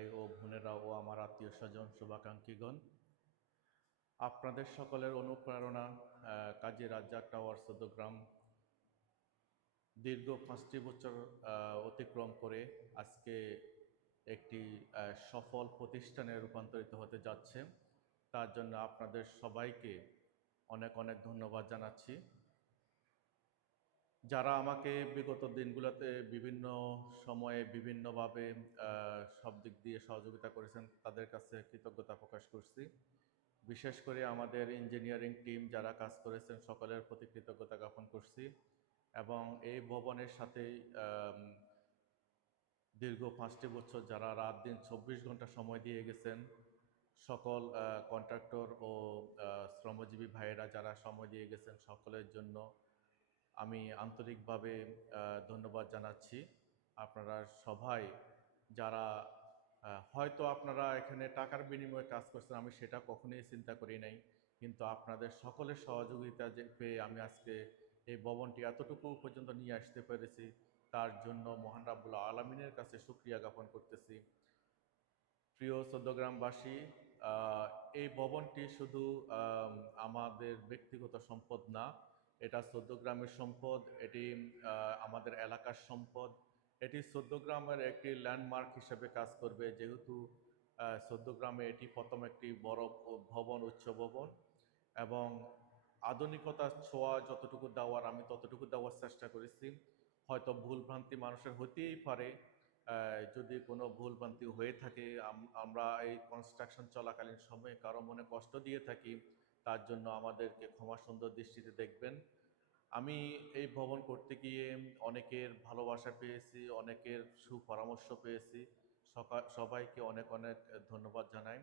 ভাই ও বোনেরা ও আমার আত্মীয় স্বজন শুভাকাঙ্ক্ষীগণ, আপনাদের সকলের অনুপ্রেরণা কাজী রাজ্জাক টাওয়ার চৌদ্দগ্রাম দীর্ঘ 5টি বছর অতিক্রম করে আজকে একটি সফল প্রতিষ্ঠানে রূপান্তরিত হতে যাচ্ছে। তার জন্য আপনাদের সবাইকে অনেক অনেক ধন্যবাদ জানাচ্ছি। যারা আমাকে বিগত দিনগুলোতে বিভিন্ন সময়ে বিভিন্নভাবে সব দিক দিয়ে সহযোগিতা করেছেন, তাদের কাছে কৃতজ্ঞতা প্রকাশ করছি। বিশেষ করে আমাদের ইঞ্জিনিয়ারিং টিম যারা কাজ করেছেন, সকলের প্রতি কৃতজ্ঞতা জ্ঞাপন করছি। এবং এই ভবনের সাথেই দীর্ঘ 5টি বছর যারা রাত দিন 24 ঘন্টা সময় দিয়ে গেছেন, সকল কন্ট্রাক্টর ও শ্রমজীবী ভাইয়েরা যারা সময় দিয়ে গেছেন, সকলের জন্য আমি আন্তরিকভাবে ধন্যবাদ জানাচ্ছি। আপনারা সবাই যারা হয়তো আপনারা এখানে টাকার বিনিময়ে কাজ করছেন, আমি সেটা কখনোই চিন্তা করি নাই, কিন্তু আপনাদের সকলের সহযোগিতা পেয়ে আমি আজকে এই ভবনটি এতটুকু পর্যন্ত নিয়ে আসতে পেরেছি। তার জন্য মহান রাব্বুল আলামিনের কাছে শুকরিয়া জ্ঞাপন করতেছি। প্রিয় চৌদ্দগ্রামবাসী, এই ভবনটি শুধু আমাদের ব্যক্তিগত সম্পদ না, এটা চৌদ্দগ্রামের সম্পদ, এটি আমাদের এলাকার সম্পদ। এটি চৌদ্দগ্রামের একটি ল্যান্ডমার্ক হিসেবে কাজ করবে, যেহেতু চৌদ্দগ্রামে এটি প্রথম একটি বড় ভবন, উচ্চ ভবন, এবং আধুনিকতার ছোঁয়া যতটুকু দেওয়ার আমি ততটুকু দেওয়ার চেষ্টা করেছি। হয়তো ভুলভ্রান্তি মানুষের হতেই পারে, যদি কোনো ভুলভ্রান্তি হয়ে থাকে, আমরা এই কনস্ট্রাকশন চলাকালীন সময়ে কারো মনে কষ্ট দিয়ে থাকি, তার জন্য আমাদেরকে ক্ষমা সুন্দর দৃষ্টিতে দেখবেন। আমি এই ভবন করতে গিয়ে অনেকের ভালোবাসা পেয়েছি, অনেকের সুপরামর্শ পেয়েছি। সবাইকে অনেক অনেক ধন্যবাদ জানাই।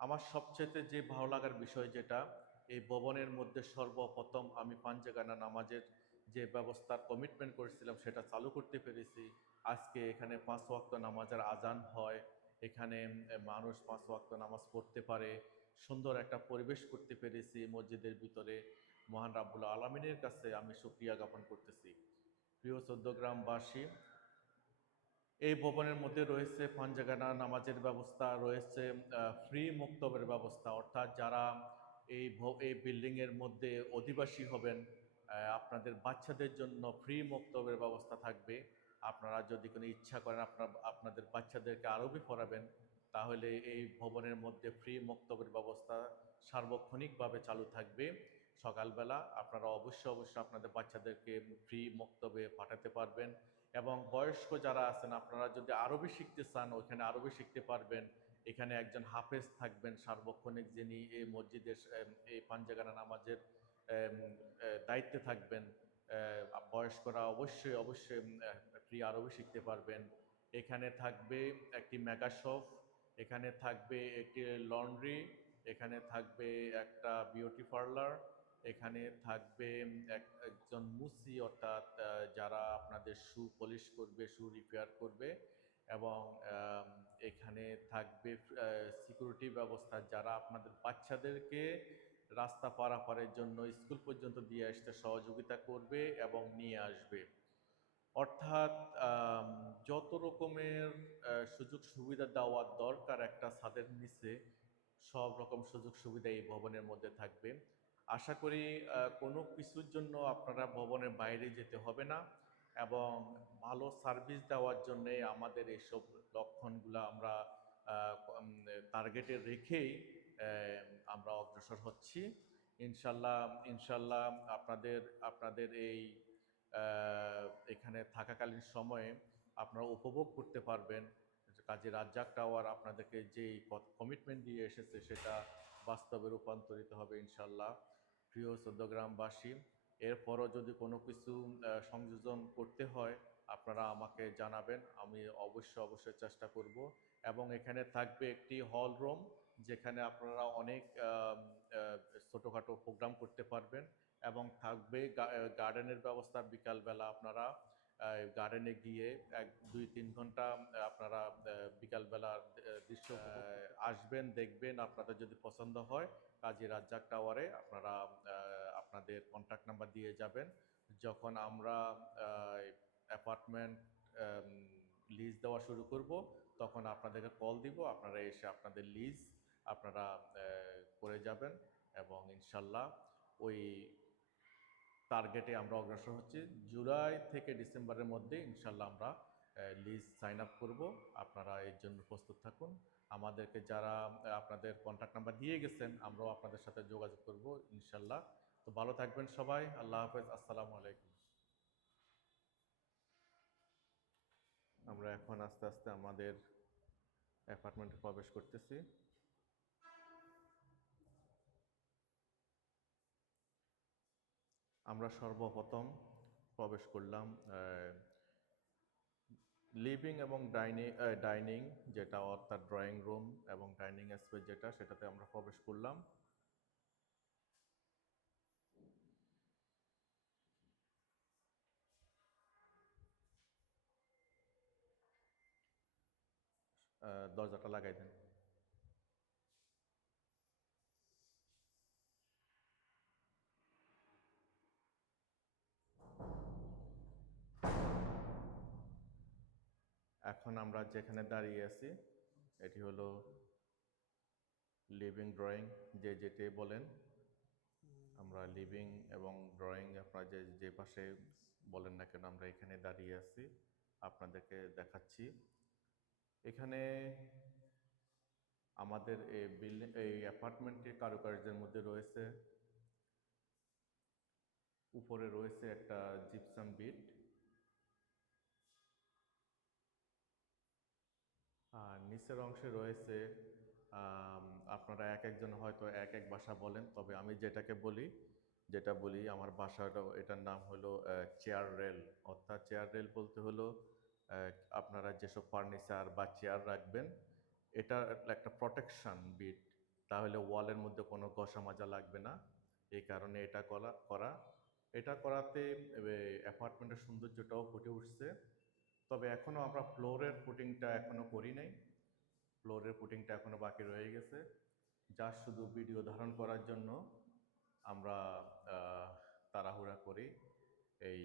আমার সবচেয়ে যে ভালো লাগার বিষয় যেটা, এই ভবনের মধ্যে সর্বপ্রথম আমি পাঞ্জেগানা নামাজের যে ব্যবস্থার কমিটমেন্ট করেছিলাম সেটা চালু করতে পেরেছি। আজকে এখানে 5 ওয়াক্ত নামাজের আজান হয়, এখানে মানুষ 5 ওয়াক্ত নামাজ পড়তে পারে, সুন্দর একটা পরিবেশ করতে পেরেছি মসজিদের ভিতরে। মহান রাব্বুল আলামিনের কাছে আমি শুকরিয়া জ্ঞাপন করতেছি। প্রিয় চৌদ্দগ্রামবাসী, এই ভবনের মধ্যে রয়েছে পাঞ্জাগানা নামাজের ব্যবস্থা, রয়েছে ফ্রি মুক্তবের ব্যবস্থা, অর্থাৎ যারা এই বিল্ডিংয়ের মধ্যে অধিবাসী হবেন, আপনাদের বাচ্চাদের জন্য ফ্রি মুক্তবের ব্যবস্থা থাকবে। আপনারা যদি কোনো ইচ্ছা করেন আপনাদের বাচ্চাদেরকে আরবি পড়াবেন, তাহলে এই ভবনের মধ্যে ফ্রি মুক্তবের ব্যবস্থা সার্বক্ষণিকভাবে চালু থাকবে। সকালবেলা আপনারা অবশ্যই আপনাদের বাচ্চাদেরকে ফ্রি মুক্তবে পাঠাতে পারবেন। এবং বয়স্ক যারা আছেন, আপনারা যদি আরবি শিখতে চান, ওইখানে আরবি শিখতে পারবেন। এখানে একজন হাফেজ থাকবেন সার্বক্ষণিক, যিনি এই মসজিদের এই পাঞ্জাগানা নামাজের দায়িত্বে থাকবেন। বয়স্করা অবশ্যই ফ্রি আরবি শিখতে পারবেন। এখানে থাকবে একটি মেগা শপ, এখানে থাকবে একটি লন্ড্রি, এখানে থাকবে একটা বিউটি পার্লার, এখানে থাকবে একজন মুসি, অর্থাৎ যারা আপনাদের শু পলিশ করবে, শু রিপেয়ার করবে, এবং এখানে থাকবে সিকিউরিটি ব্যবস্থা, যারা আপনাদের বাচ্চাদেরকে রাস্তা পারাপারের জন্য স্কুল পর্যন্ত দিয়ে আসতে সহযোগিতা করবে এবং নিয়ে আসবে। অর্থাৎ যত রকমের সুযোগ সুবিধা দেওয়ার দরকার একটা ছাদের নিচে, সব রকম সুযোগ সুবিধা এই ভবনের মধ্যে থাকবে। আশা করি কোনো কিছুর জন্য আপনারা ভবনের বাইরে যেতে হবে না, এবং ভালো সার্ভিস দেওয়ার জন্যে আমাদের এইসব লক্ষণগুলো আমরা টার্গেটে রেখেই আমরা অগ্রসর হচ্ছি। ইনশাল্লাহ আপনাদের এই এখানে থাকাকালীন সময়ে আপনারা উপভোগ করতে পারবেন। কাজী রাজ্জাক টাওয়ার আপনাদেরকে যেই কমিটমেন্ট দিয়ে এসেছে সেটা বাস্তবে রূপান্তরিত হবে ইনশাল্লাহ। প্রিয় চৌদ্দগ্রামবাসী, এরপরও যদি কোনো কিছু সংযোজন করতে হয় আপনারা আমাকে জানাবেন, আমি অবশ্যই চেষ্টা করব। এবং এখানে থাকবে একটি হল রুম, যেখানে আপনারা অনেক ছোটোখাটো প্রোগ্রাম করতে পারবেন, এবং থাকবে গার্ডেনের ব্যবস্থা। বিকালবেলা আপনারা গার্ডেনে গিয়ে 2-3 ঘন্টা আপনারা বিকালবেলার দৃশ্য আসবেন, দেখবেন। আপনাদের যদি পছন্দ হয়, কাজী রাজ্জাক টাওয়ারে আপনারা আপনাদের কন্ট্যাক্ট নাম্বার দিয়ে যাবেন। যখন আমরা অ্যাপার্টমেন্ট লিজ দেওয়া শুরু করব, তখন আপনাদেরকে কল দিব, আপনারা এসে আপনাদের লিজ আপনারা করে যাবেন এবং ইনশাল্লাহ ওই টার্গেটে আমরা অগ্রসর হচ্ছি। জুলাই থেকে ডিসেম্বরের মধ্যে ইনশাল্লাহ আমরা লিজ সাইন আপ করবো। আপনারা এর জন্য প্রস্তুত থাকুন। আমাদেরকে যারা আপনাদের কন্ট্যাক্ট নাম্বার দিয়ে গেছেন, আমরাও আপনাদের সাথে যোগাযোগ করব ইনশাল্লাহ। তো ভালো থাকবেন সবাই। আল্লাহ হাফেজ। আসসালামু আলাইকুম। আমরা এখন আস্তে আস্তে আমাদের অ্যাপার্টমেন্টে প্রবেশ করতেছি। আমরা সর্বপ্রথম প্রবেশ করলাম লিভিং এবং ডাইনিং যেটা অর্থাৎ ড্রয়িং রুম এবং ডাইনিং স্পেস যেটা, সেটাতে আমরা প্রবেশ করলাম। দরজাটা লাগাই দেন। এখন আমরা যেখানে দাঁড়িয়ে আছি এটি হলো লিভিং ড্রয়িং, যে যেটি বলেন। আমরা লিভিং এবং ড্রয়িং আপনারা যে পাশে বলেন না কেন, আমরা এখানে দাঁড়িয়ে আছি, আপনাদেরকে দেখাচ্ছি। এখানে আমাদের এই অ্যাপার্টমেন্টের কারুকার্যের মধ্যে রয়েছে, উপরে রয়েছে একটা জিপসাম বিট, আর নিচের অংশে রয়েছে আপনারা এক একজন হয়তো এক এক ভাষা বলেন, তবে আমি যেটা বলি আমার বাসাটা, এটার নাম হলো চেয়ার রেল। অর্থাৎ চেয়ার রেল বলতে হলো আপনারা যেসব ফার্নিচার বা চেয়ার রাখবেন, এটা একটা প্রোটেকশন বিট, তাহলে ওয়ালের মধ্যে কোনো ঘষা মাজা লাগবে না। এই কারণে এটা করা এটা করাতে অ্যাপার্টমেন্টের সৌন্দর্যটাও ফুটে উঠছে। তবে এখনও আমরা ফ্লোরের ফুটিংটা এখনও করি নাই, ফ্লোরের ফুটিংটা এখনও বাকি রয়ে গেছে। যা শুধু ভিডিও ধারণ করার জন্য আমরা তাড়াহুড়া করি এই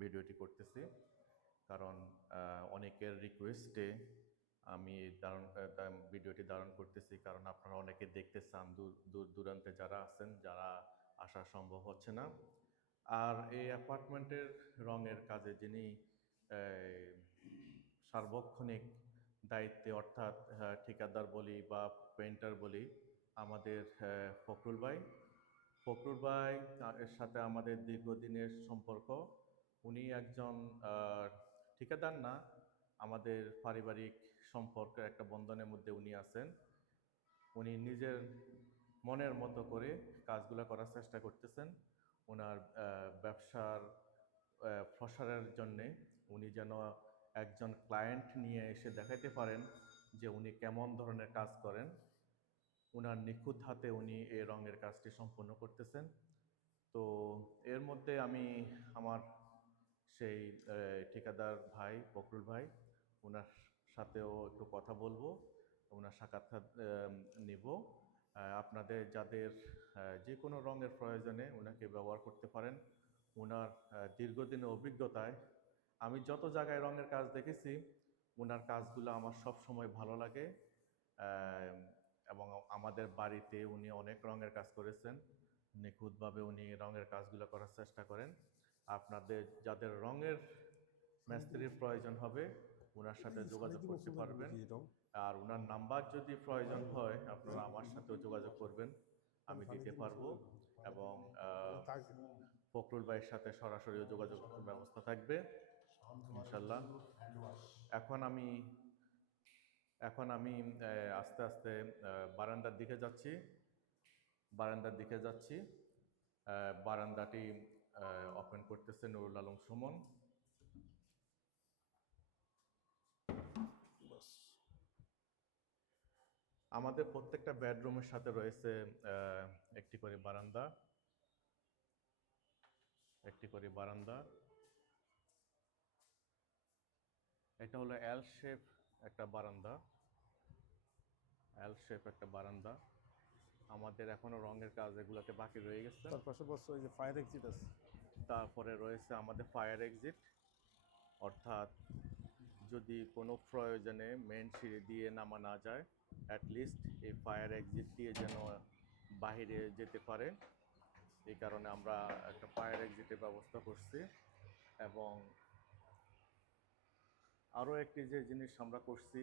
ভিডিওটি করতেছি, কারণ অনেকের রিকোয়েস্টে আমি ভিডিওটি ধারণ করতেছি, কারণ আপনারা অনেকে দেখতে চান, দূর দূরান্তে যারা আছেন, যারা আসা সম্ভব হচ্ছে না। আর এই অ্যাপার্টমেন্টের রঙের কাজে যিনি সার্বক্ষণিক দায়িত্বে, অর্থাৎ ঠিকাদার বলি বা পেইন্টার বলি, আমাদের ফখরুল ভাই এর সাথে আমাদের দীর্ঘদিনের সম্পর্ক। উনি একজন ঠিকাদার না, আমাদের পারিবারিক সম্পর্কের একটা বন্ধনের মধ্যে উনি আছেন। উনি নিজের মনের মতো করে কাজগুলো করার চেষ্টা করতেছেন। ওনার ব্যবসার প্রসারের জন্যে উনি যেন একজন ক্লায়েন্ট নিয়ে এসে দেখাতে পারেন যে উনি কেমন ধরনের কাজ করেন, ওনার নিখুঁত হাতে উনি এই রঙের কাজটি সম্পন্ন করতেছেন। তো এর মধ্যে আমি আমার সেই ঠিকাদার ভাই ফখরুল ভাই, ওনার সাথেও একটু কথা বলবো, ওনার সাক্ষাৎকার নিব। আপনাদের যাদের যে কোনো রঙের প্রয়োজনে ওনাকে ব্যবহার করতে পারেন। ওনার দীর্ঘদিনের অভিজ্ঞতায় আমি যত জায়গায় রঙের কাজ দেখেছি, ওনার কাজগুলো আমার সব সময় ভালো লাগে। এবং আমাদের বাড়িতে উনি অনেক রঙের কাজ করেছেন, নিখুঁতভাবে উনি রঙের কাজগুলো করার চেষ্টা করেন। আপনাদের যাদের রঙের মিস্ত্রির প্রয়োজন হবে, ওনার সাথে যোগাযোগ করতে পারবেন। আর ওনার নাম্বার যদি প্রয়োজন হয়, আপনারা আমার সাথেও যোগাযোগ করবেন, আমি দিতে পারবো। এবং ফখরুল ভাইয়ের সাথে সরাসরি যোগাযোগ ব্যবস্থা থাকবে ইনশাল্লাহ। এখন আমি আস্তে আস্তে বারান্দার দিকে যাচ্ছি। বারান্দাটি ওপেন করতেছে নুরুল আলম সুমন। আমাদের প্রত্যেকটা বেডরুমের সাথে রয়েছে একটি করে বারান্দা। এটা হলো এল শেপ একটা বারান্দা। আমাদের এখনো রঙের কাজ এগুলোতে বাকি রয়ে গেছে। তার পাশে বসে ওই যে ফায়ার এক্সিট আছে। তারপরে রয়েছে আমাদের ফায়ার এক্সিট, অর্থাৎ যদি কোনো প্রয়োজনে মেন সিঁড়ি দিয়ে নামা না যায়, অ্যাটলিস্ট এই ফায়ার এক্সিট দিয়ে যেন বাহিরে যেতে পারে। এই কারণে আমরা একটা ফায়ার এক্সিটের ব্যবস্থা করছি। এবং আরও একটি যে জিনিস আমরা করছি,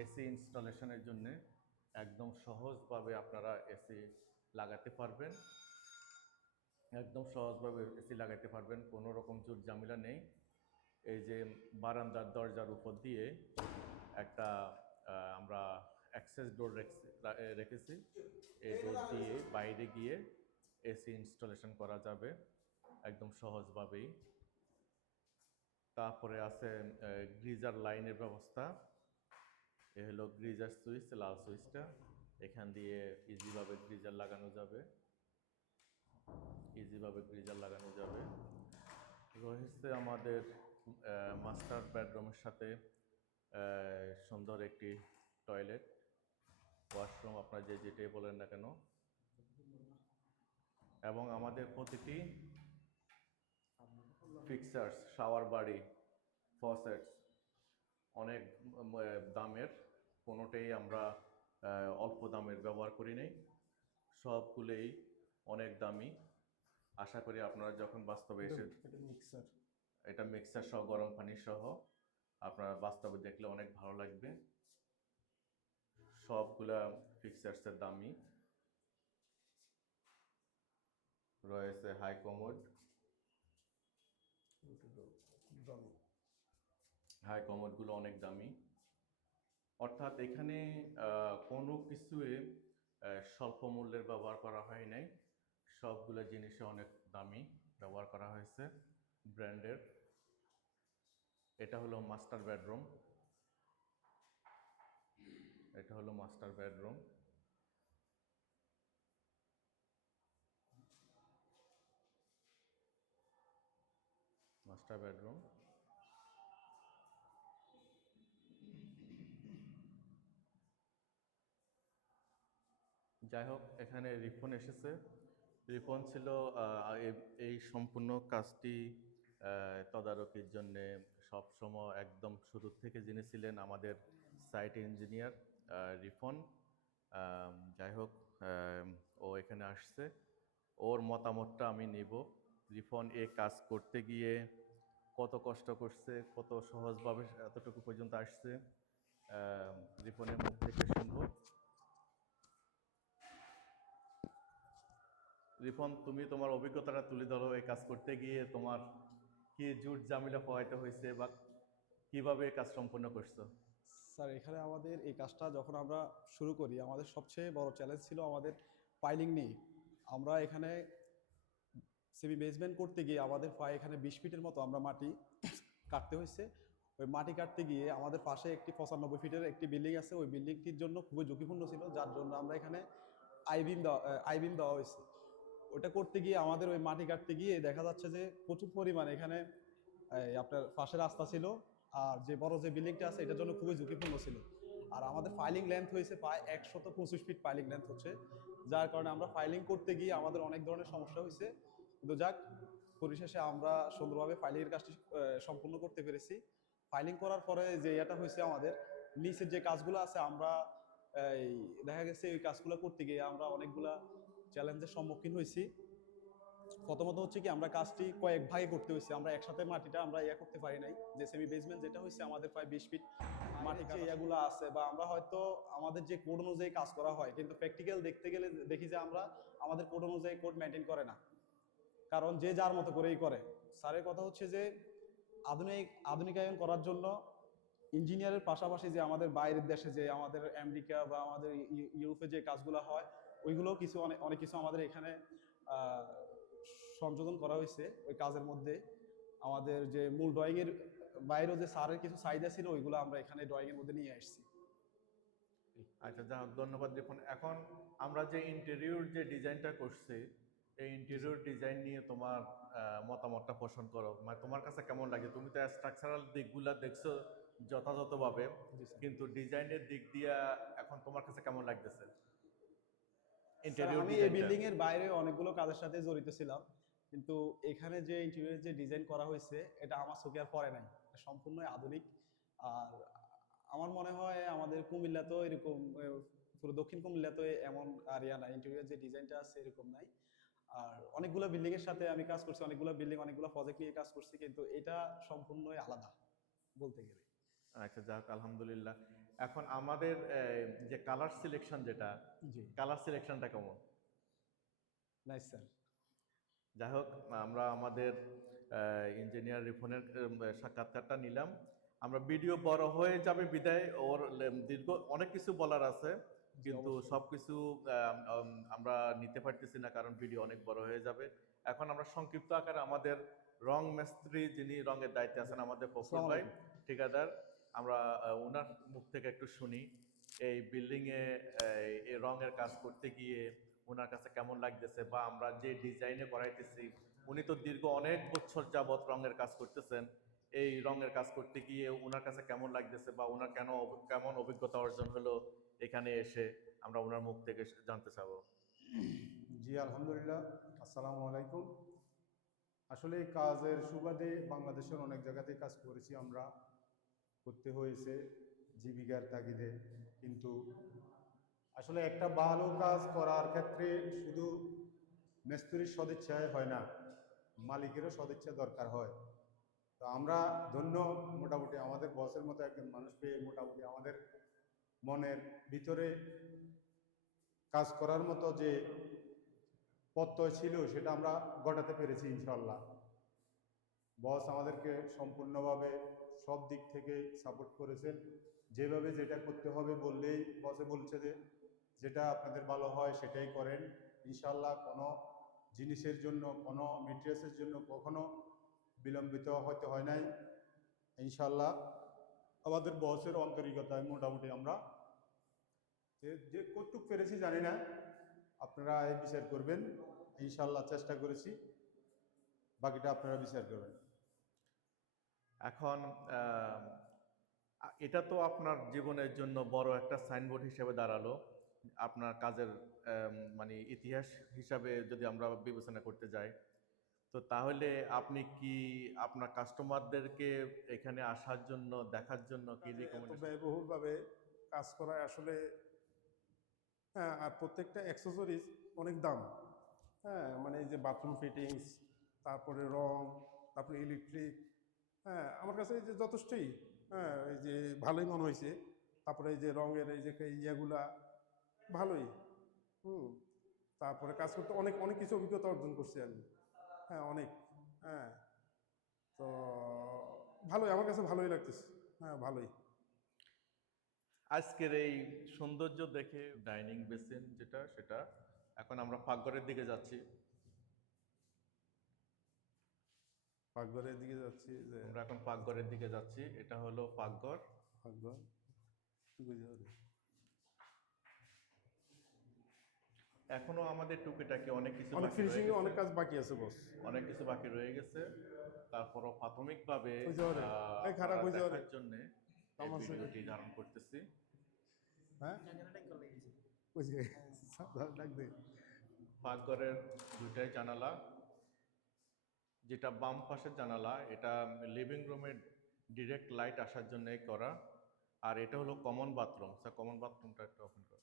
এসি ইনস্টলেশনের জন্য একদম সহজভাবে আপনারা এসি লাগাতে পারবেন। একদম সহজভাবে এসি লাগাতে পারবেন, কোনো রকম জুট ঝামেলা নেই। এই যে বারান্দার দরজার উপর দিয়ে একটা আমরা অ্যাক্সেস ডোর রেখেছি। এই ডোর দিয়ে বাইরে গিয়ে এসি ইনস্টলেশন করা যাবে একদম সহজভাবেই। তারপরে আছে গ্রিজার লাইনের ব্যবস্থা। এ হলো গ্রিজার সুইচ, লাল সুইচটা, এখান দিয়ে ইজিভাবে গ্রিজার লাগানো যাবে। রয়েছে আমাদের মাস্টার বেডরুমের সাথে সুন্দর একটি টয়লেট, ওয়াশরুম, আপনারা যেটাই বলেন না কেন। এবং আমাদের প্রতিটি ফিক্সার্স, শাওয়ার বাড়ি, ফসেটস অনেক দামের, কোনোটাই আমরা অল্প দামের ব্যবহার করি নাই, সবগুলোই অনেক দামি। আশা করি আপনারা যখন বাস্তবে এসে, এটা মিক্সার সহ গরম পানি সহ, আপনারা বাস্তবে দেখলে অনেক ভালো লাগবে। সবগুলা ফিক্সার্সের দামি। রয়েছে হাই কমোড, হাই কমোডগুলো অনেক দামি। অর্থাৎ এখানে কোনো কিছুই স্বল্প মূল্যের ব্যবহার করা হয় নাই, সবগুলো জিনিসে অনেক দামি ব্যবহার করা হয়েছে, ব্র্যান্ডের। এটা হলো মাস্টার বেডরুম, এটা হলো মাস্টার বেডরুম। মাস্টার বেডরুম যাই হোক, এখানে রিফন এসেছে। রিফন ছিল এই সম্পূর্ণ কাজটি তদারকির জন্যে সবসময় একদম শুরু থেকে যিনি ছিলেন আমাদের সাইট ইঞ্জিনিয়ার রিফন। যাই হোক, ও এখানে আসছে, ওর মতামতটা আমি নেব। রিফন এই কাজ করতে গিয়ে কত কষ্ট করছে, কত সহজভাবে এতটুকু পর্যন্ত আসছে, রিফনের মুখ থেকে শুনবো। রিফন, তুমি তোমার অভিজ্ঞতাটা তুলে ধরো, এই কাজ করতে গিয়ে তোমার কি জুট ঝামেলা পোহাইতে হয়েছে বা কিভাবে এই কাজ সম্পন্ন করছো? স্যার, এখানে আমাদের এই কাজটা যখন আমরা শুরু করি, আমাদের সবচেয়ে বড় চ্যালেঞ্জ ছিল আমাদের পাইলিং নিয়ে। আমরা এখানে সেমি বেসমেন্ট করতে গিয়ে আমাদের প্রায় এখানে 20 ফিটের মতো আমরা মাটি কাটতে হয়েছে। ওই মাটি কাটতে গিয়ে আমাদের পাশে একটি 95 ফিটের একটি বিল্ডিং আছে, ওই বিল্ডিংটির জন্য খুবই ঝুঁকিপূর্ণ ছিল, যার জন্য আমরা এখানে আইবিম দেওয়া হয়েছে। ওটা করতে গিয়ে আমাদের ওই মাটি কাটতে গিয়ে দেখা যাচ্ছে যে প্রচুর পরিমাণে এখানে আপনার পাশে রাস্তা ছিল, আর যে বড় যে বিল্ডিংটা আছে এটার জন্য খুবই ঝুঁকিপূর্ণ ছিল। আর আমাদের ফাইলিং লেন্থ হয়েছে প্রায় 125 ফিট ফাইলিং লেন্থ হচ্ছে, যার কারণে আমরা ফাইলিং করতে গিয়ে আমাদের অনেক ধরনের সমস্যা হয়েছে। কিন্তু যাক, পরিশেষে আমরা সুন্দরভাবে ফাইলিংয়ের কাজটি সম্পূর্ণ করতে পেরেছি। ফাইলিং করার পরে যে এটা হয়েছে, আমাদের নিচের যে কাজগুলো আছে, আমরা এই দেখা গেছে এই কাজগুলো করতে গিয়ে আমরা অনেকগুলা চ্যালেঞ্জের সম্মুখীন হয়েছি। প্রথমত হচ্ছে কি, আমরা কাজটি কয়েক ভাগে করতে হয়েছে, আমরা একসাথে মাটিটা আমরা করতে পারি নাই। যে সেমি বেসমেন্ট যেটা হয়েছে আমাদের প্রায় 20 ফিট মাটি যে এগুলো আছে, বা আমরা হয়তো আমাদের যে কোড অনুযায়ী কাজ করা হয়, কিন্তু প্র্যাকটিক্যাল দেখতে গেলে দেখি যে আমরা আমাদের কোড অনুযায়ী কোড মেনটেন করে না, কারণ যে যার মতো করেই করে। স্যারের কথা হচ্ছে যে আধুনিকায়ন করার জন্য ইঞ্জিনিয়ারের পাশাপাশি যে আমাদের বাইরের দেশে যে আমাদের আমেরিকা বা আমাদের ইউরোপে যে কাজগুলো হয়, ওইগুলো কিছু অনেক কিছু আমাদের এখানে সংযোজন করা হয়েছে। ওই কাজের মধ্যে আমাদের যে মূল ড্রয়িংয়ের বাইরেও যে স্যারের কিছু চাহিদা ছিল, ওইগুলো আমরা এখানে ড্রয়িংয়ের মধ্যে নিয়ে আসছি। আচ্ছা, যা হোক, ধন্যবাদ রিফন। এখন আমরা যে ইন্টেরিয়র যে ডিজাইনটা করছি, এই ইন্টেরিয়র ডিজাইন নিয়ে তোমার মতামতটা পোষণ করো। মানে তোমার কাছে কেমন লাগে? তুমি তো স্ট্রাকচারাল দিকগুলা দেখছো যথাযথভাবে, কিন্তু ডিজাইনের দিক দিয়া এখন তোমার কাছে কেমন লাগতেছে ইন্টেরিয়র আমি এই ডিজাইনটা? বিল্ডিং এর বাইরে অনেকগুলো কাজের সাথে জড়িত ছিলাম, কিন্তু এখানে যে ইন্টেরিয়র যে ডিজাইন করা হয়েছে, এটা আমার চোখে আর পড়ে নাই। সম্পূর্ণ আধুনিক আর আমার মনে হয় আমাদের কুমিল্লা তো এরকম পুরো দক্ষিণ কুমিল্লা তো এমন আরিয়া না, ইন্টেরিয়র যে ডিজাইনটা আছে এরকম নাই। আর অনেকগুলো বিল্ডিং এর সাথে আমি কাজ করছি, অনেকগুলো বিল্ডিং অনেকগুলো প্রজেক্ট নিয়ে কাজ করছি, কিন্তু এটা সম্পূর্ণই আলাদা বলতে গেলে। আচ্ছা, যাক আলহামদুলিল্লাহ। এখন আমাদের যে কালার সিলেকশন, যেটা জি, কালার সিলেকশনটা কেমন? Nice sir. যাই হোক, আমরা আমাদের ইঞ্জিনিয়ার রিফনের সাক্ষাৎকারটা নিলাম। আমরা ভিডিও বড় হয়ে যাবে বিদায় ওর দীর্ঘ অনেক কিছু বলার আছে, জি কিন্তু অবশ্যই। সব কিছু আমরা নিতে পারতেছি না, কারণ ভিডিও অনেক বড় হয়ে যাবে। এখন আমরা সংক্ষিপ্ত আকারে আমাদের রং মিস্ত্রি, যিনি রঙের দায়িত্বে আছেন, আমাদের ফখরুল আসসালামু ভাই আলাইকুম। ঠিকাদার, আমরা ওনার মুখ থেকে একটু শুনি এই বিল্ডিংয়ে এই রঙের কাজ করতে গিয়ে ওনার কাছে কেমন লাগতেছে, বা আমরা যে ডিজাইনে করাইতেছি, উনি তো দীর্ঘ অনেক বছর যাবত রঙের কাজ করতেছেন, এই রঙের কাজ করতে গিয়ে ওনার কাছে কেমন লাগতেছে, বা ওনার কেমন অভিজ্ঞতা অর্জন হলো এখানে এসে, আমরা ওনার মুখ থেকে জানতে চাবো। জি আলহামদুলিল্লাহ, আসসালামু আলাইকুম। আসলে এই কাজের সুবাদে বাংলাদেশের অনেক জায়গাতেই কাজ করেছি আমরা, করতে হয়েছে জীবিকার তাগিদে। কিন্তু আসলে একটা ভালো কাজ করার ক্ষেত্রে শুধু মিস্ত্রির সদিচ্ছায় হয় না, মালিকেরও সদিচ্ছা দরকার হয়। তো আমরা ধন্য, মোটামুটি আমাদের বসের মতো একজন মানুষ পেয়ে মোটামুটি আমাদের মনের ভিতরে কাজ করার মতো যে প্রত্যয় ছিল সেটা আমরা ঘটাতে পেরেছি ইনশাল্লাহ। বস আমাদেরকে সম্পূর্ণভাবে সব দিক থেকে সাপোর্ট করেছেন। যেভাবে যেটা করতে হবে বললেই বসে বলছে যে যেটা আপনাদের ভালো হয় সেটাই করেন ইনশাল্লাহ। কোনো জিনিসের জন্য, কোনো মেটেরিয়ালসের জন্য কখনো বিলম্বিত হতে হয় নাই ইনশাল্লাহ। আমাদের বসের আন্তরিকতায় মোটামুটি আমরা যে কতটুক পেরেছি জানি না, আপনারা এই বিচার করবেন। ইনশাল্লাহ চেষ্টা করেছি, বাকিটা আপনারা বিচার করবেন। এখন এটা তো আপনার জীবনের জন্য বড় একটা সাইনবোর্ড হিসেবে দাঁড়ালো, আপনার কাজের মানে ইতিহাস হিসাবে যদি আমরা বিবেচনা করতে যাই, তো তাহলে আপনি কি আপনার কাস্টমারদেরকে এখানে আসার জন্য, দেখার জন্য কি কাজে এত রিকমেন্ডেশন? ব্যয়বহুলভাবে কাজ করা আসলে, হ্যাঁ, আর প্রত্যেকটা অ্যাক্সেসরিজ অনেক দাম। হ্যাঁ, মানে এই যে বাথরুম ফিটিংস, তারপরে রং, তারপরে ইলেকট্রিক, হ্যাঁ, আমার কাছে এই যে যথেষ্টই, হ্যাঁ, এই যে ভালোই মনে হয়েছে। তারপরে এই যে রঙের এই যে ইয়েগুলা ভালোই। হুম। তারপরে কাজ করতে অনেক অনেক কিছু অভিজ্ঞতা অর্জন করছি আমি। হ্যাঁ, অনেক। হ্যাঁ, তো ভালোই, আমার কাছে ভালোই লাগতেছে। হ্যাঁ, ভালোই। আজকের এই সৌন্দর্য দেখে ডাইনিং বেসিন যেটা, সেটা এখন আমরা পাকঘরের দিকে যাচ্ছি। পাকঘরের দিকে যাচ্ছি যে আমরা এখন পাকঘরের দিকে যাচ্ছি, এটা হলো পাকঘর। পাকঘর একটু বুঝে হবে। এখনো আমাদের টুকিটাকি অনেক কিছু অনেক বাকি রয়ে ফিনিশিং, গেছে, অনেক কাজ বাকি আছে বস। অনেক কিছু বাকি রয়ে গেছে। তারপরও প্রাথমিকভাবে ওই যাওয়ারে এই খারাপ আপনারা হয়ে যাওয়ারে দেখার জন্য এই আমার ভিডিওটি ধারণ করতেছি। হ্যাঁ, ওই যে ডাক দে। পাকঘরের দুইটাই জানালা, যেটা বাম পাশের জানালা এটা লিভিং রুমের ডিরেক্ট লাইট আসার জন্য করা, আর এটা হলো কমন বাথরুম। স্যার, কমন বাথরুমটা একটু ওপেন করো।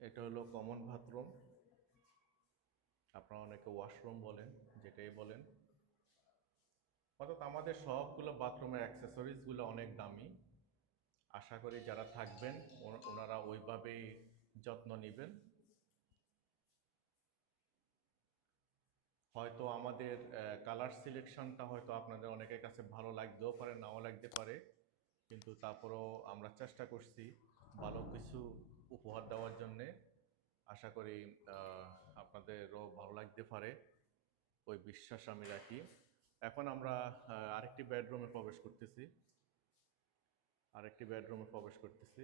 এটা হলো কমন বাথরুম, আপনারা অনেকে ওয়াশরুম বলেন, যেটাই বলেন। অর্থাৎ আমাদের সবগুলো বাথরুমের অ্যাক্সেসরিজগুলো অনেক দামি। আশা করি যারা থাকবেন ওনারা ওইভাবেই যত্ন নেবেন। হয়তো আমাদের কালার সিলেকশনটা হয়তো আপনাদের অনেকের কাছে ভালো লাগতেও পারে, নাও লাগতে পারে, কিন্তু তারপরেও আমরা চেষ্টা করছি ভালো কিছু উপহার দেওয়ার জন্যে। আশা করি আপনাদেরও ভালো লাগতে পারে, ওই বিশ্বাস আমি রাখি। এখন আমরা আরেকটি বেডরুমে প্রবেশ করতেছি,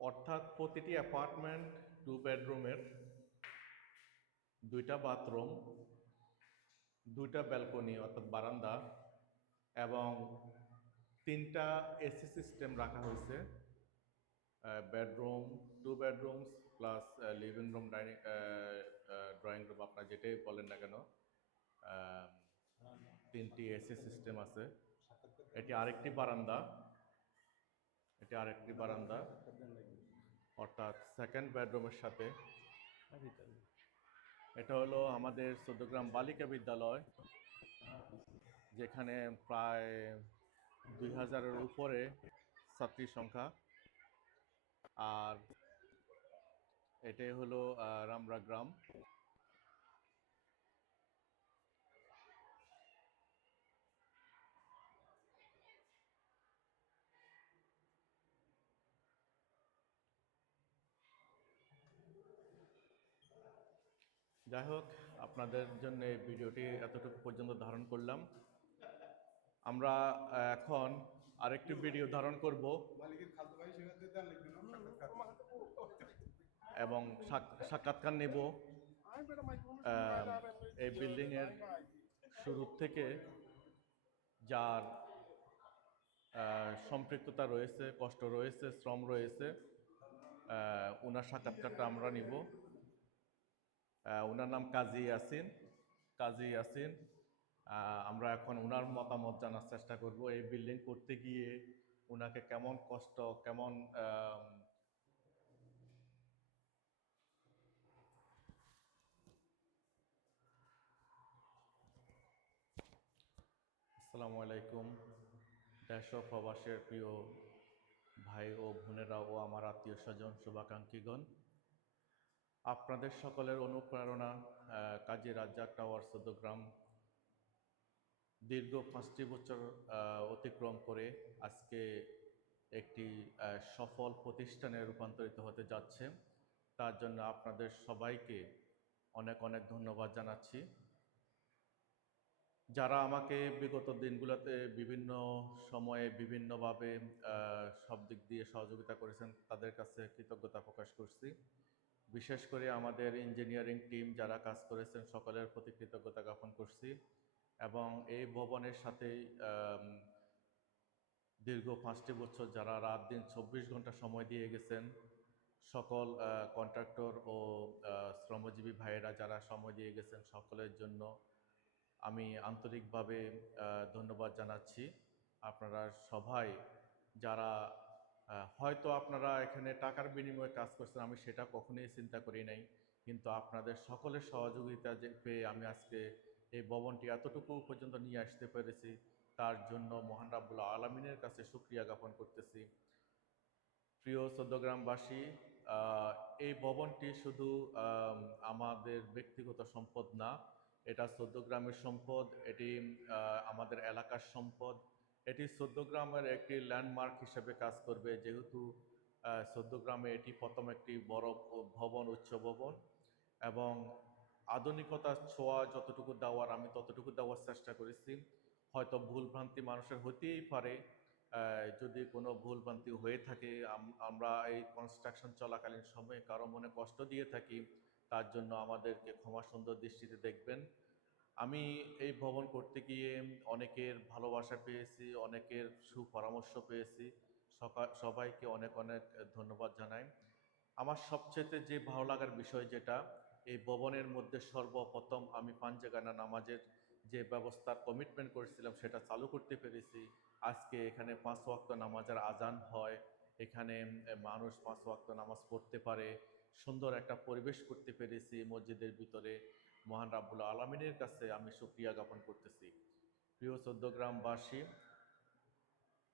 অর্থাৎ প্রতিটি অ্যাপার্টমেন্ট 2 বেডরুমের, 2টা বাথরুম, 2টা ব্যালকনি অর্থাৎ বারান্দা, এবং 3টা এসি সিস্টেম রাখা হয়েছে। Bedroom, 2 bedrooms plus living room, drawing room, আপনার যেটাই বলেন না কেন, 3টি এসি সিস্টেম আছে। এটি আরেকটি বারান্দা, অর্থাৎ সেকেন্ড বেডরুমের সাথে। এটা হলো আমাদের চৌদ্দগ্রাম বালিকা বিদ্যালয়, যেখানে প্রায় 2000-এর উপরে ছাত্রী সংখ্যা। আর এটাই হলো রামরা গ্রাম। যাই হোক, আপনাদের জন্য এই ভিডিওটি এতটুকু পর্যন্ত ধারণ করলাম। আমরা এখন আরেকটি ভিডিও ধারণ করব এবং সাক্ষাৎকার নেব এই বিল্ডিংয়ের শুরু থেকে যার সম্পৃক্ততা রয়েছে, কষ্ট রয়েছে, শ্রম রয়েছে, ওনার সাক্ষাৎকারটা আমরা নিব। ওনার নাম কাজী ইয়াসিন। আমরা এখন ওনার মতামত জানার চেষ্টা করব এই বিল্ডিং করতে গিয়ে ওনাকে কেমন কষ্ট, কেমন আসসালামু আলাইকুম। দেশ ও প্রবাসের প্রিয় ভাই ও বোনেরা ও আমার আত্মীয় স্বজন, শুভাকাঙ্ক্ষীগণ, আপনাদের সকলের অনুপ্রেরণা কাজী রাজ্জাক টাওয়ার চৌদ্দগ্রাম দীর্ঘ 5টি বছর অতিক্রম করে আজকে একটি সফল প্রতিষ্ঠানে রূপান্তরিত হতে যাচ্ছে। তার জন্য আপনাদের সবাইকে অনেক অনেক ধন্যবাদ জানাচ্ছি। যারা আমাকে বিগত দিনগুলোতে বিভিন্ন সময়ে বিভিন্নভাবে সব দিক দিয়ে সহযোগিতা করেছেন, তাদের কাছে কৃতজ্ঞতা প্রকাশ করছি। বিশেষ করে আমাদের ইঞ্জিনিয়ারিং টিম যারা কাজ করেছেন, সকলের প্রতি কৃতজ্ঞতা জ্ঞাপন করছি। এবং এই ভবনের সাথেই দীর্ঘ 5টি বছর যারা রাত দিন 24 ঘন্টা সময় দিয়ে গেছেন, সকল কন্ট্রাক্টর ও শ্রমজীবী ভাইয়েরা যারা সময় দিয়ে গেছেন, সকলের জন্য আমি আন্তরিকভাবে ধন্যবাদ জানাচ্ছি। আপনারা সবাই যারা হয়তো আপনারা এখানে টাকার বিনিময়ে কাজ করছেন, আমি সেটা কখনোই চিন্তা করি নাই, কিন্তু আপনাদের সকলের সহযোগিতা পেয়ে আমি আজকে এই ভবনটি এতটুকু পর্যন্ত নিয়ে আসতে পেরেছি। তার জন্য মহান রাব্বুল আলামিনের কাছে শুকরিয়া জ্ঞাপন করতেছি। প্রিয় চৌদ্দগ্রামবাসী, এই ভবনটি শুধু আমাদের ব্যক্তিগত সম্পদ না, এটা চৌদ্দগ্রামের সম্পদ, এটি আমাদের এলাকার সম্পদ। এটি চৌদ্দগ্রামের একটি ল্যান্ডমার্ক হিসেবে কাজ করবে, যেহেতু চৌদ্দগ্রামে এটি প্রথম একটি বড় ভবন, উচ্চ ভবন, এবং আধুনিকতার ছোঁয়া যতটুকু দেওয়ার আমি ততটুকু দেওয়ার চেষ্টা করেছি। হয়তো ভুলভ্রান্তি মানুষের হতেই পারে, যদি কোনো ভুলভ্রান্তি হয়ে থাকে, আমরা এই কনস্ট্রাকশন চলাকালীন সময়ে কারো মনে কষ্ট দিয়ে থাকি, তার জন্য আমাদেরকে ক্ষমা সুন্দর দৃষ্টিতে দেখবেন। আমি এই ভবন করতে গিয়ে অনেকের ভালোবাসা পেয়েছি, অনেকের সুপরামর্শ পেয়েছি। সবাইকে অনেক অনেক ধন্যবাদ জানাই। আমার সবচেয়ে যে ভালো লাগার বিষয় যেটা, এই ভবনের মধ্যে সর্বপ্রথম আমি পাঞ্জেগানা নামাজের যে ব্যবস্থার কমিটমেন্ট করেছিলাম সেটা চালু করতে পেরেছি। আজকে এখানে 5 ওয়াক্ত নামাজের আজান হয়, এখানে মানুষ 5 ওয়াক্ত নামাজ পড়তে পারে, সুন্দর একটা পরিবেশ করতে পেরেছি মসজিদের ভিতরে। মহান রাব্বুল আলামিনের কাছে আমি শুকরিয়া জ্ঞাপন করতেছি। প্রিয় চৌদ্দগ্রামবাসী,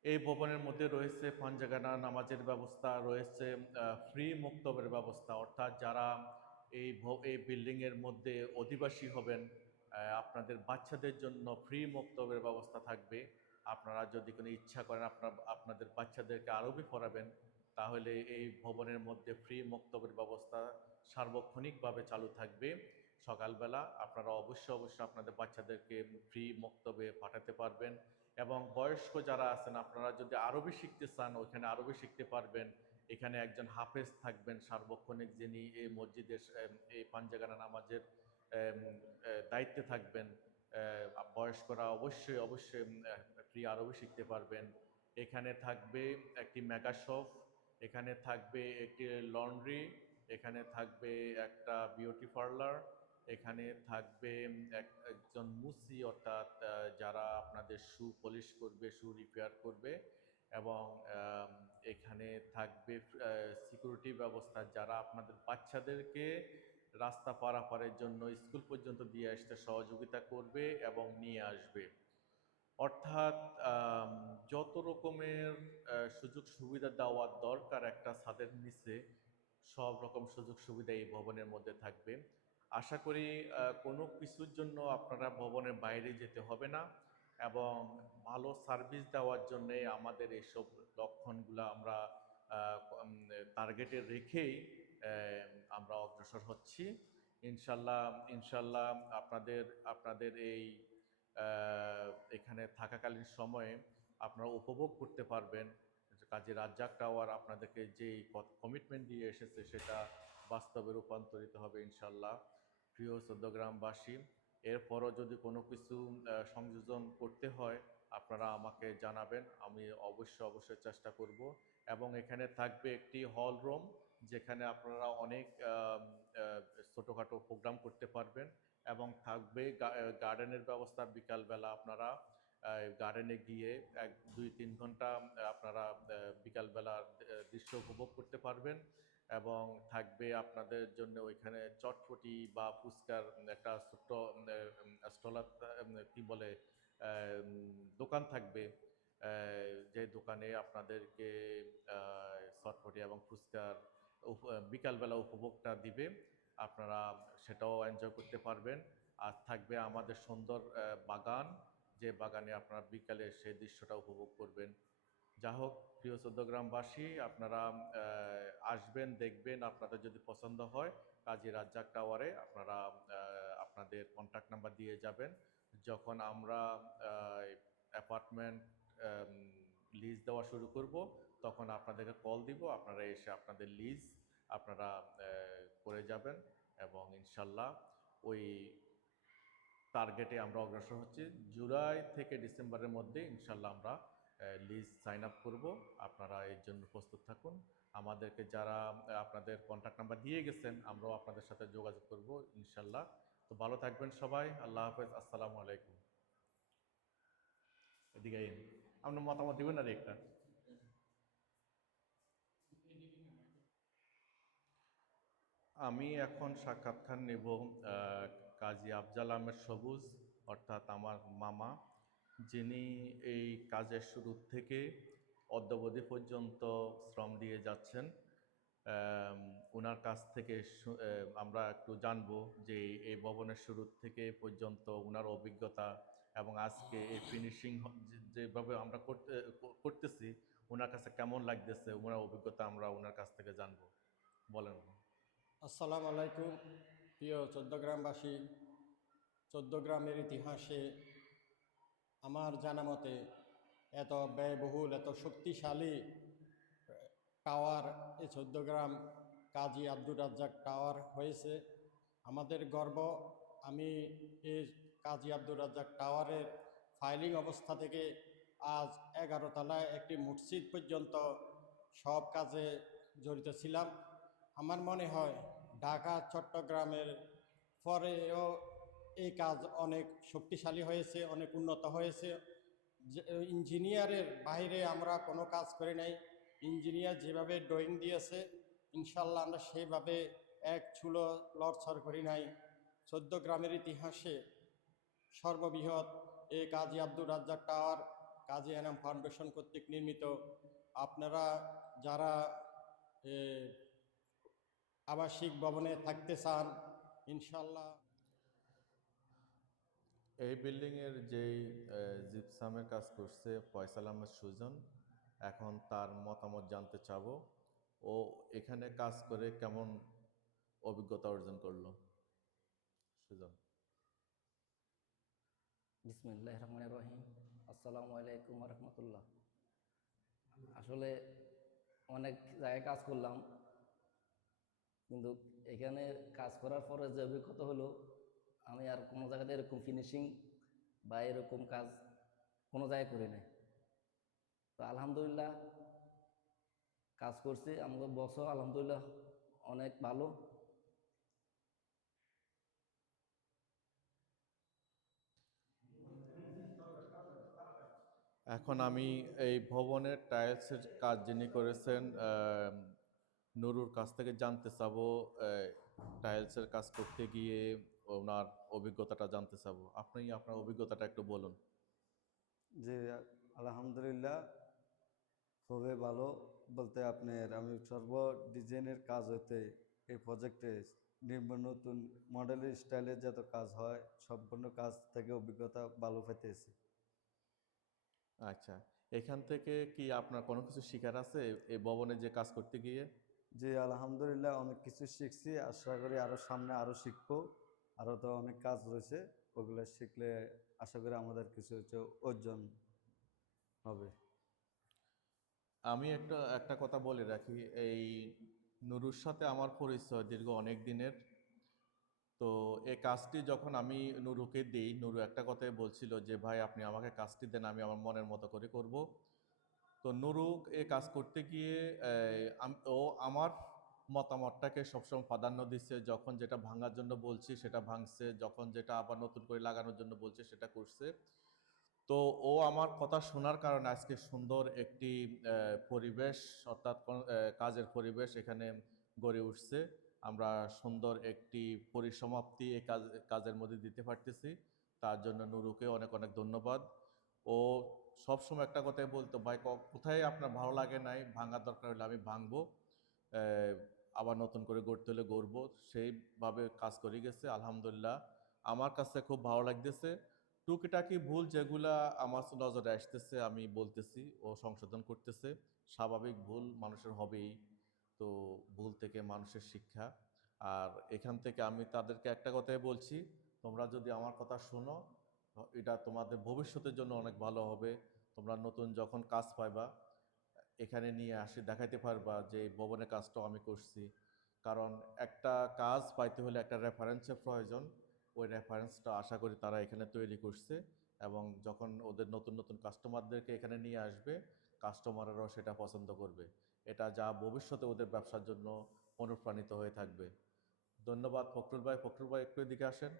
এই ভবনের মধ্যে রয়েছে পাঞ্জাগানা নামাজের ব্যবস্থা, রয়েছে ফ্রি মুক্তবের ব্যবস্থা, অর্থাৎ যারা এই বিল্ডিংয়ের মধ্যে অধিবাসী হবেন, আপনাদের বাচ্চাদের জন্য ফ্রি মুক্তবের ব্যবস্থা থাকবে। আপনারা যদি কোনো ইচ্ছা করেন আপনাদের বাচ্চাদেরকে আরবি পড়াবেন, তাহলে এই ভবনের মধ্যে ফ্রি মুক্তবের ব্যবস্থা সার্বক্ষণিকভাবে চালু থাকবে। সকালবেলা আপনারা অবশ্যই আপনাদের বাচ্চাদেরকে ফ্রি মুক্তবে পাঠাতে পারবেন। এবং বয়স্ক যারা আছেন, আপনারা যদি আরবি শিখতে চান, ওইখানে আরবি শিখতে পারবেন। এখানে একজন হাফেজ থাকবেন সার্বক্ষণিক, যিনি এই মসজিদের এই পাঞ্জাগানা নামাজের দায়িত্বে থাকবেন। বয়স্করা অবশ্যই ফ্রি আরবি শিখতে পারবেন। এখানে থাকবে একটি মেগা শপ, এখানে থাকবে একটি লন্ড্রি, এখানে থাকবে একটা বিউটি পার্লার, এখানে থাকবে একজন মুসি, অর্থাৎ যারা আপনাদের শু পলিশ করবে, শু রিপেয়ার করবে, এবং এখানে থাকবে সিকিউরিটি ব্যবস্থা, যারা আপনাদের বাচ্চাদেরকে রাস্তা পারাপারের জন্য স্কুল পর্যন্ত দিয়ে আসতে সহযোগিতা করবে এবং নিয়ে আসবে। অর্থাৎ আম, যত রকমের সুযোগ সুবিধা দেওয়ার দরকার একটা ছাদের নিচে, সব রকম সুযোগ সুবিধা এই ভবনের মধ্যে থাকবে। আশা করি কোনো কিছুর জন্য আপনারা ভবনের বাইরে যেতে হবে না, এবং ভালো সার্ভিস দেওয়ার জন্যে আমাদের এইসব লক্ষণগুলো আমরা টার্গেটে রেখেই আমরা অগ্রসর হচ্ছি। ইনশাল্লাহ ইনশাল্লাহ আপনাদের আপনাদের এই এখানে থাকাকালীন সময়ে আপনারা উপভোগ করতে পারবেন। কাজী রাজ্জাক টাওয়ার আপনাদেরকে যেই কমিটমেন্ট দিয়ে এসেছে সেটা বাস্তবে রূপান্তরিত হবে ইনশাল্লাহ। প্রিয় চৌদ্দগ্রামবাসী, এরপরও যদি কোনো কিছু সংযোজন করতে হয় আপনারা আমাকে জানাবেন, আমি অবশ্যই চেষ্টা করব। এবং এখানে থাকবে একটি হল রুম, যেখানে আপনারা অনেক ছোটোখাটো প্রোগ্রাম করতে পারবেন, এবং থাকবে গার্ডেনের ব্যবস্থা। বিকালবেলা আপনারা গার্ডেনে গিয়ে 2-3 ঘন্টা আপনারা বিকালবেলার দৃশ্য উপভোগ করতে পারবেন। এবং থাকবে আপনাদের জন্য ওইখানে চটপটি বা ফুচকার একটা ছোট্ট স্টলার, কি বলে, দোকান থাকবে, যে দোকানে আপনাদেরকে চটপটি এবং ফুচকার বিকালবেলা উপভোগটা দিবে, আপনারা সেটাও এনজয় করতে পারবেন। আর থাকবে আমাদের সুন্দর বাগান, যে বাগানে আপনারা বিকালে সেই দৃশ্যটা উপভোগ করবেন। যা হোক, প্রিয় চৌদ্দগ্রামবাসী, আপনারা আসবেন, দেখবেন, আপনাদের যদি পছন্দ হয় কাজী রাজ্জাক টাওয়ারে আপনারা আপনাদের কন্ট্যাক্ট নাম্বার দিয়ে যাবেন। যখন আমরা অ্যাপার্টমেন্ট লিজ দেওয়া শুরু করব তখন আপনাদেরকে কল দিব, আপনারা এসে আপনাদের লিজ আপনারা করে যাবেন, এবং ইনশাল্লাহ ওই টার্গেটে আমরা অগ্রসর হচ্ছি। জুলাই থেকে ডিসেম্বরের মধ্যে ইনশাল্লাহ আমরা লিজ সাইন আপ করব। আপনারা এর জন্য প্রস্তুত থাকুন। আমাদেরকে যারা আপনাদের কন্ট্যাক্ট নাম্বার দিয়ে গেছেন, আমরাও আপনাদের সাথে যোগাযোগ করব ইনশাল্লাহ। তো ভালো থাকবেন সবাই। আল্লাহ হাফেজ। আসসালামু আলাইকুম। এদিকে আইন, আপনার মতামত দিবেন আর একটা। আমি এখন সাক্ষাৎকার নেব কাজী আফজাল আহমেদ সবুজ, অর্থাৎ আমার মামা, যিনি এই কাজের শুরু থেকে অদ্যাবধি পর্যন্ত শ্রম দিয়ে যাচ্ছেন। ওনার কাছ থেকে আমরা একটু জানবো যে এই ভবনের শুরু থেকে পর্যন্ত ওনার অভিজ্ঞতা, এবং আজকে এই ফিনিশিং যেভাবে আমরা করতেছি ওনার কাছে কেমন লাগতেছে, ওনার অভিজ্ঞতা আমরা ওনার কাছ থেকে জানবো। বলেন। আসসালামু আলাইকুম প্রিয় চৌদ্দগ্রামবাসী। চৌদ্দগ্রামের ইতিহাসে আমার জানা মতে এত ব্যয়বহুল, এত শক্তিশালী টাওয়ার এই চৌদ্দগ্রাম কাজী আব্দুর রাজ্জাক টাওয়ার হয়েছে। আমাদের গর্ব। আমি এই কাজী আব্দুর রাজ্জাক টাওয়ারের ফাইলিং অবস্থা থেকে আজ 11 তলায় একটি মসজিদ পর্যন্ত সব কাজে জড়িত ছিলাম। আমার মনে হয় ঢাকা চট্টগ্রামের পরেও এই কাজ অনেক শক্তিশালী হয়েছে, অনেক উন্নত হয়েছে। ইঞ্জিনিয়ারের বাইরে আমরা কোনো কাজ করি নাই। ইঞ্জিনিয়ার যেভাবে ড্রয়িং দিয়েছে ইনশাল্লাহ আমরা সেইভাবে এক চুলো লড়ছড় করি নাই। চৌদ্দগ্রামের ইতিহাসে সর্ববৃহৎ এই কাজী আব্দুর রাজ্জাক টাওয়ার কাজী এনাম ফাউন্ডেশন কর্তৃক নির্মিত। আপনারা যারা আবাসিক ভবনে থাকতে চান ইনশাল্লাহ। এই বিল্ডিংয়ের যেই জিপসামের কাজ করছে ফয়সাল আহমেদ সুজন, এখন তার মতামত জানতে চাবো। ও এখানে কাজ করে কেমন অভিজ্ঞতা অর্জন করলো। সুজন। বিসমিল্লাহির রহমানির রহিম। আসসালামু আলাইকুম ওয়া রাহমাতুল্লাহ। আসলে অনেক জায়গায় কাজ করলাম, কিন্তু এখানে কাজ করার পরে যে অভিজ্ঞতা হলো, আমি আর কোনো জায়গাতে এরকম ফিনিশিং বা এরকম কাজ কোনো জায়গায় করি নাই। তো আলহামদুলিল্লাহ কাজ করছি, আমাদের বসও আলহামদুলিল্লাহ অনেক ভালো। এখন আমি এই ভবনের টাইলসের কাজ যিনি করেছেন নুরুর কাছ থেকে জানতে চাবো, টাইলসের কাজ করতে গিয়ে ওনার অভিজ্ঞতাটা জানতে চাবো। আপনি আপনার অভিজ্ঞতাটা একটু বলুন। জি, আলহামদুলিল্লাহ খুবই ভালো। বলতে আপনার আমি সর্ব ডিজাইনের কাজ হতে এই প্রজেক্টে নতুন মডেলের স্টাইলের যত কাজ হয় সম্পূর্ণ কাজ থেকে অভিজ্ঞতা ভালো পেতেছি। আচ্ছা, এখান থেকে কি আপনার কোনো কিছু শিখার আছে এই ভবনে যে কাজ করতে গিয়ে? জি, আলহামদুলিল্লাহ অনেক কিছু শিখছি, আশা করি আরও সামনে আরও শিখবো। আরও তো অনেক কাজ রয়েছে, ওগুলো শিখলে আশা করি আমাদের কিছু কিছু অর্জন হবে। আমি একটা একটা কথা বলে রাখি, এই নুরুর সাথে আমার পরিচয় দীর্ঘ অনেক দিনের। তো এই কাজটি যখন আমি নুরুকে দিই, নুরু একটা কথাই বলছিল যে ভাই আপনি আমাকে কাজটি দেন, আমি আমার মনের মতো করে করব। তো নুরু এই কাজ করতে গিয়ে ও আমার মতামতটাকে সবসময় প্রাধান্য দিচ্ছে। যখন যেটা ভাঙার জন্য বলছি সেটা ভাঙছে, যখন যেটা আবার নতুন করে লাগানোর জন্য বলছে সেটা করছে। তো ও আমার কথা শোনার কারণে আজকে সুন্দর একটি পরিবেশ, অর্থাৎ কাজের পরিবেশ এখানে গড়ে উঠছে। আমরা সুন্দর একটি পরিসমাপ্তি এই কাজের মধ্যে দিতে পারতেছি। তার জন্য নুরুকে অনেক অনেক ধন্যবাদ। ও সবসময় একটা কথাই বলতো, ভাই কোথায় আপনার ভালো লাগে নাই, ভাঙার দরকার হলে আমি ভাঙবো, আহ, আবার নতুন করে গড়তে হলে গড়বো। সেইভাবে কাজ করে গেছে আলহামদুলিল্লাহ। আমার কাছে খুব ভালো লাগতেছে। টুকিটাকি ভুল যেগুলা আমার নজরে আসতেছে আমি বলতেছি, ও সংশোধন করতেছে। স্বাভাবিক ভুল মানুষের হবেই। তো ভুল থেকে মানুষের শিক্ষা। আর এখান থেকে আমি তাদেরকে একটা কথাই বলছি, তোমরা যদি আমার কথা শোনো, এটা তোমাদের ভবিষ্যতের জন্য অনেক ভালো হবে। তোমরা নতুন যখন কাজ পাইবা, এখানে নিয়ে আসি দেখাইতে পারবা যে এই ভবনের কাজটাও আমি করছি। কারণ একটা কাজ পাইতে হলে একটা রেফারেন্সের প্রয়োজন। ওই রেফারেন্সটা আশা করি তারা এখানে তৈরি করছে, এবং যখন ওদের নতুন নতুন কাস্টমারদেরকে এখানে নিয়ে আসবে, কাস্টমাররাও সেটা পছন্দ করবে। এটা যা ভবিষ্যতে ওদের ব্যবসার জন্য অনুপ্রাণিত হয়ে থাকবে। ধন্যবাদ ফখরুল ভাই। ফখরুল ভাই একটু এদিকে আসেন।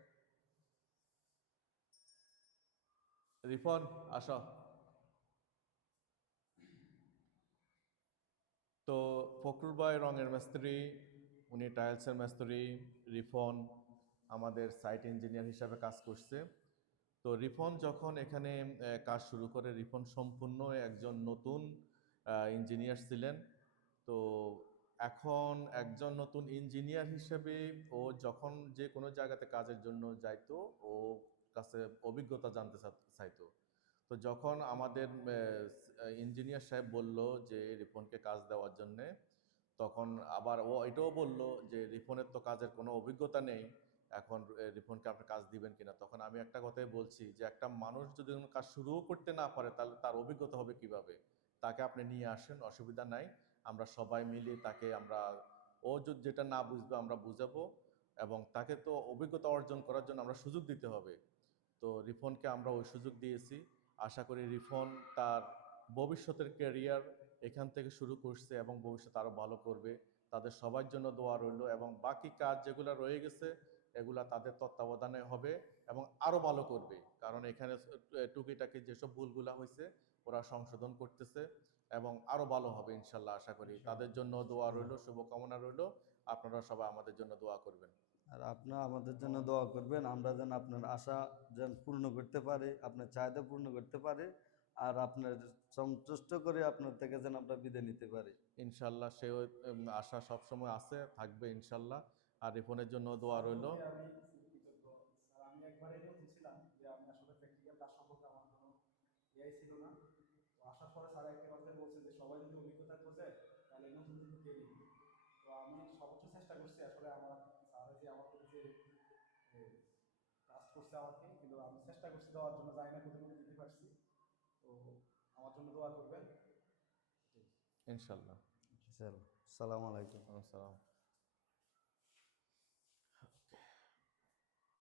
রিফন, আসো। তো ফখরুল ভাই রঙের মিস্ত্রি, উনি টাইলসের মিস্ত্রি। রিফন আমাদের সাইট ইঞ্জিনিয়ার হিসাবে কাজ করছে। তো রিফন যখন এখানে কাজ শুরু করে, রিফন সম্পূর্ণ একজন নতুন ইঞ্জিনিয়ার ছিলেন। তো এখন একজন নতুন ইঞ্জিনিয়ার হিসেবে ও যখন যে কোনো জায়গাতে কাজের জন্য যাইতো, ও কাছে অভিজ্ঞতা জানতে চাইতো। তো যখন আমাদের ইঞ্জিনিয়ার সাহেব বলল যে রিপনকে কাজ দেওয়ার জন্যে, তখন আবার ও এটাও বলল যে রিপনের তো কাজের কোনো অভিজ্ঞতা নেই, এখন রিপনকে আপনি কাজ দিবেন কিনা। তখন আমি একটা কথাই বলছি যে একটা মানুষ যদি কোনো কাজ শুরুও করতে না পারে, তাহলে তার অভিজ্ঞতা হবে কিভাবে? তাকে আপনি নিয়ে আসেন, অসুবিধা নাই। আমরা সবাই মিলে তাকে আমরা, ও যেটা না বুঝবে আমরা বুঝাবো, এবং তাকে তো অভিজ্ঞতা অর্জন করার জন্য আমরা সুযোগ দিতে হবে। তো রিফনকে আমরা ওই সুযোগ দিয়েছি। আশা করি রিফন তার ভবিষ্যতের ক্যারিয়ার এখান থেকে শুরু করছে এবং ভবিষ্যতে আরও ভালো করবে। তাদের সবার জন্য দোয়া রইল, এবং বাকি কাজ যেগুলো রয়ে গেছে এগুলা তাদের তত্ত্বাবধানে হবে এবং আরও ভালো করবে। কারণ এখানে টুকিটাকি যেসব ভুলগুলা হয়েছে ওরা সংশোধন করতেছে, এবং আরও ভালো হবে ইনশাল্লাহ আশা করি। তাদের জন্য দোয়া রইল, শুভকামনা রইল। আপনারা সবাই আমাদের জন্য দোয়া করবেন। আর আপনারা আমাদের জন্য দোয়া করবেন, আমরা যেন আপনার আশা যেন পূর্ণ করতে পারি, আপনার চাহিদা পূর্ণ করতে পারি, আর আপনার সন্তুষ্ট করে আপনার থেকে যেন আমরা বিদায় নিতে পারি। ইনশাল্লাহ সে আশা সবসময় আছে, থাকবে ইনশাল্লাহ। আর রিপনের জন্য দোয়া রইল। আমি কৃতজ্ঞ স্যার। আমি একবার এটাও বলছিলাম যে আমি আসলে প্র্যাকটিক্যাল কাজ সম্পর্কে আমার কোনো ইয়ে ছিল না। তো আসার পরে স্যার একটা কথা বলছে যে সবাই যদি অভিজ্ঞতা খোঁজে তাহলে নতুন কিন্তু কে নিবে। তো আমি সর্বোচ্চ চেষ্টা করছি আসলে আমার স্যার যে আমার প্রতি যে ট্রাস্ট করছে আমাকে, কিন্তু আমি চেষ্টা করছি দেওয়ার জন্য, জানি না কতটুকু দিতে পারছি। তো আমার জন্য দোয়া করবেন। ইনশাল্লাহ। চলো, সালাম আলাইকুম। আসসালাম।